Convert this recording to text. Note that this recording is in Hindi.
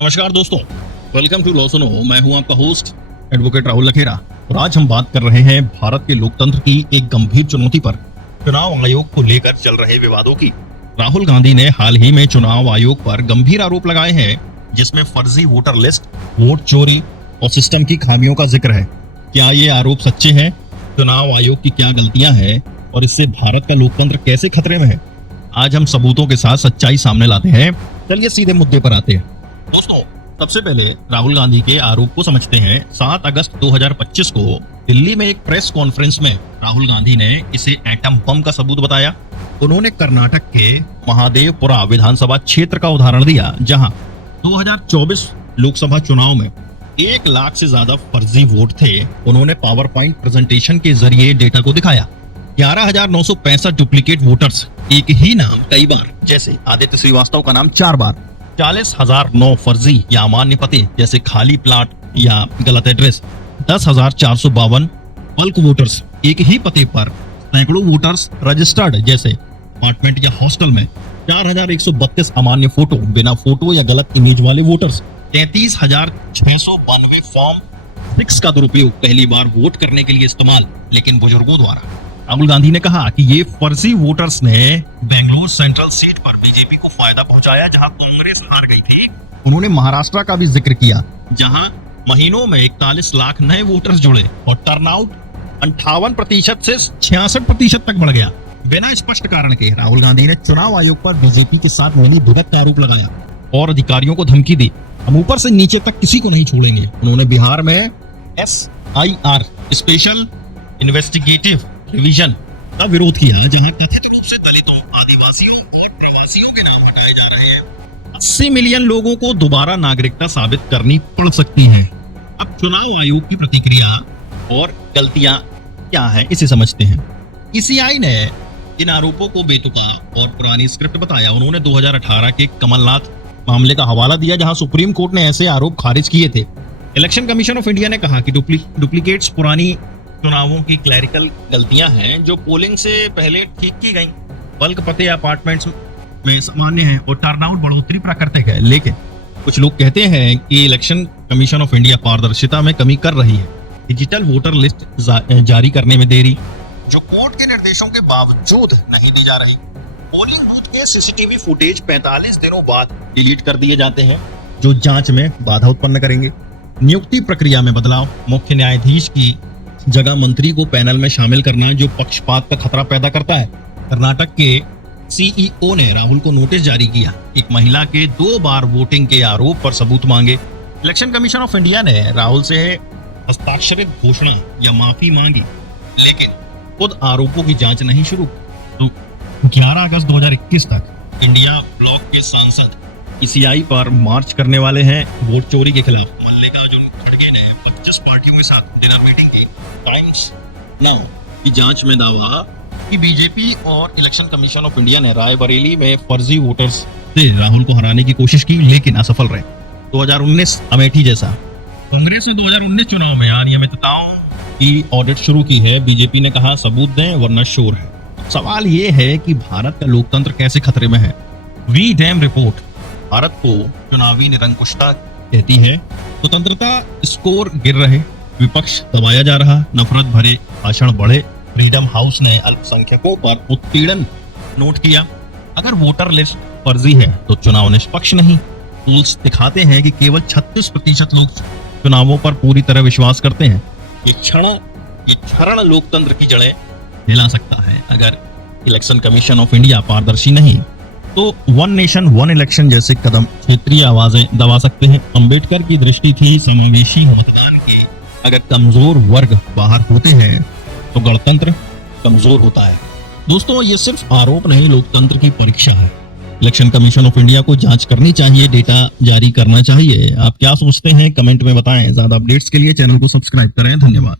नमस्कार दोस्तों, वेलकम टू लॉ सुनो। मैं हूं आपका होस्ट एडवोकेट राहुल लखेरा और आज हम बात कर रहे हैं भारत के लोकतंत्र की एक गंभीर चुनौती पर, चुनाव आयोग को लेकर चल रहे विवादों की। राहुल गांधी ने हाल ही में चुनाव आयोग पर गंभीर आरोप लगाए हैं, जिसमें फर्जी वोटर लिस्ट, वोट चोरी और सिस्टम की खामियों का जिक्र है। क्या ये आरोप सच्चे हैं? चुनाव आयोग की क्या गलतियां हैं और इससे भारत का लोकतंत्र कैसे खतरे में है? आज हम सबूतों के साथ सच्चाई सामने लाते हैं। चलिए सीधे मुद्दे पर आते हैं। दोस्तों, सबसे पहले राहुल गांधी के आरोप को समझते हैं। 7 अगस्त 2025 को दिल्ली में एक प्रेस कॉन्फ्रेंस में राहुल गांधी ने इसे एटम बम का सबूत बताया। उन्होंने कर्नाटक के महादेवपुरा विधानसभा क्षेत्र का उदाहरण दिया, जहां 2024 लोकसभा चुनाव में 1 लाख से ज्यादा फर्जी वोट थे। उन्होंने पावर पॉइंट प्रेजेंटेशन के जरिए डेटा को दिखाया। 11,965 डुप्लीकेट वोटर्स, एक ही नाम कई बार, जैसे आदित्य श्रीवास्तव का नाम 4 बार। 40,009 फर्जी या अमान्य पते, जैसे खाली प्लाट या गलत एड्रेस। 10,452 बल्क वोटर्स, एक ही पते पर सैकड़ों वोटर्स रजिस्टर्ड, जैसे अपार्टमेंट या हॉस्टल में। 4,132 अमान्य फोटो, बिना फोटो या गलत इमेज वाले वोटर्स। 33,692 फॉर्म 6 का दुरुपयोग, पहली बार वोट करने के लिए इस्तेमाल, लेकिन बुजुर्गों द्वारा। राहुल गांधी ने कहा कि ये फर्जी वोटर्स ने बेंगलुरु सेंट्रल सीट पर बीजेपी को फायदा पहुंचाया, जहां कांग्रेस हार गई थी। उन्होंने महाराष्ट्र का भी जिक्र किया, जहां महीनों में 41 लाख नए वोटर्स जुड़े और टर्नआउट 58% से 66% तक बढ़ गया। बिना स्पष्ट कारण के राहुल गांधी ने चुनाव आयोग पर बीजेपी के साथ मिली भगत का आरोप लगाया और अधिकारियों को धमकी दी, हम ऊपर से नीचे तक किसी को नहीं छोड़ेंगे। उन्होंने बिहार में SIR स्पेशल इन्वेस्टिगेटिव डिवीजन का विरोध किया, जहां कथित रूप से दलितों, आदिवासियों और प्रवासियों के नाम हटाए जा रहे हैं। 80 मिलियन लोगों को दोबारा नागरिकता साबित करनी पड़ सकती है। अब चुनाव आयोग की प्रतिक्रिया और गलतियां क्या है, इसे समझते हैं। ECI ने इन आरोपों को बेतुका और पुरानी स्क्रिप्ट बताया। उन्होंने 2018 के कमलनाथ मामले का हवाला दिया, जहां सुप्रीम कोर्ट ने ऐसे आरोप खारिज किए थे। इलेक्शन कमीशन ऑफ इंडिया ने कहा कि डुप्लीकेट्स पुरानी चुनावों की क्लैरिकल गलतियां हैं, जो पोलिंग से पहले ठीक की गई। बल्क पते अपार्टमेंट्स में सामान्य हैं और टर्नआउट बढ़ोतरी प्राकृतिक है। लेकिन कुछ लोग कहते हैं कि इलेक्शन कमीशन ऑफ इंडिया पारदर्शिता में कमी कर रही है। डिजिटल वोटर लिस्ट जारी करने में देरी, जो कोर्ट के निर्देशों के बावजूद नहीं दी जा रही। पोलिंग बूथ के CCTV फुटेज 45 दिनों बाद डिलीट कर दिए जाते हैं, जो जांच में बाधा उत्पन्न करेंगे। नियुक्ति प्रक्रिया में बदलाव, मुख्य न्यायाधीश की जगह मंत्री को पैनल में शामिल करना, जो पक्षपात का खतरा पैदा करता है। कर्नाटक के CEO ने राहुल को नोटिस जारी किया। एक महिला के 2 बार वोटिंग के आरोप पर सबूत मांगे। इलेक्शन कमीशन ऑफ इंडिया ने राहुल से हस्ताक्षरित घोषणा या माफी मांगी, लेकिन खुद आरोपों की जांच नहीं शुरू। तो 11 अगस्त 2021 तक इंडिया ब्लॉक के सांसद ECI पर मार्च करने वाले हैं वोट चोरी के खिलाफ। मल्लिकार्जुन खड़गे ने 25 पार्टियों के साथ डिनर मीटिंग की। टाइम्स नाउ की जांच में दावा कि बीजेपी और इलेक्शन कमीशन ऑफ इंडिया ने रायबरेली में फर्जी वोटर्स से राहुल को हराने की कोशिश की, लेकिन असफल रहे। 2019 अमेठी जैसा। कांग्रेस ने 2019 चुनाव में अनियमितताओं की ऑडिट शुरू की है। बीजेपी ने कहा सबूत दें वरना शोर है। सवाल ये है कि भारत का लोकतंत्र कैसे खतरे में है। वी डैम रिपोर्ट भारत को चुनावी निरंकुशता कहती है। स्वतंत्रता स्कोर गिर रहे, विपक्ष दबाया जा रहा, नफरत भरे भाषण बढ़े। फ्रीडम हाउस ने अल्पसंख्यकों पर उत्पीड़न नोट किया। अगर वोटर लिस्ट फर्जी है तो चुनाव निष्पक्ष नहीं। टूल्स दिखाते हैं कि केवल 36% लोग चुनावों पर पूरी तरह विश्वास करते हैं। ये क्षरण लोकतंत्र की जड़ें हिला सकता है। अगर इलेक्शन कमीशन ऑफ इंडिया पारदर्शी नहीं तो 1 नेशन 1 इलेक्शन जैसे कदम क्षेत्रीय आवाजें दबा सकते हैं। अंबेडकर की दृष्टि थी समावेशी मतदान की। अगर कमजोर वर्ग बाहर होते हैं तो गणतंत्र कमजोर होता है। दोस्तों, ये सिर्फ आरोप नहीं, लोकतंत्र की परीक्षा है। इलेक्शन कमीशन ऑफ इंडिया को जांच करनी चाहिए, डेटा जारी करना चाहिए। आप क्या सोचते हैं कमेंट में बताएं। ज्यादा अपडेट्स के लिए चैनल को सब्सक्राइब करें। धन्यवाद।